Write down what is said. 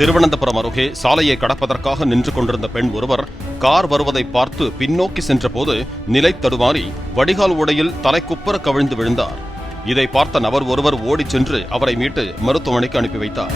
திருவனந்தபுரம் அருகே சாலையை கடப்பதற்காக நின்று கொண்டிருந்த பெண் ஒருவர் கார் வருவதை பார்த்து பின்னோக்கி சென்றபோது நிலை தடுமாறி வடிகால் ஓடையில் தலைக்குப்புற கவிழ்ந்து விழுந்தார். இதை பார்த்த நபர் ஒருவர் ஓடிச் சென்று அவரை மீட்டு மருத்துவமனைக்கு அனுப்பி வைத்தார்.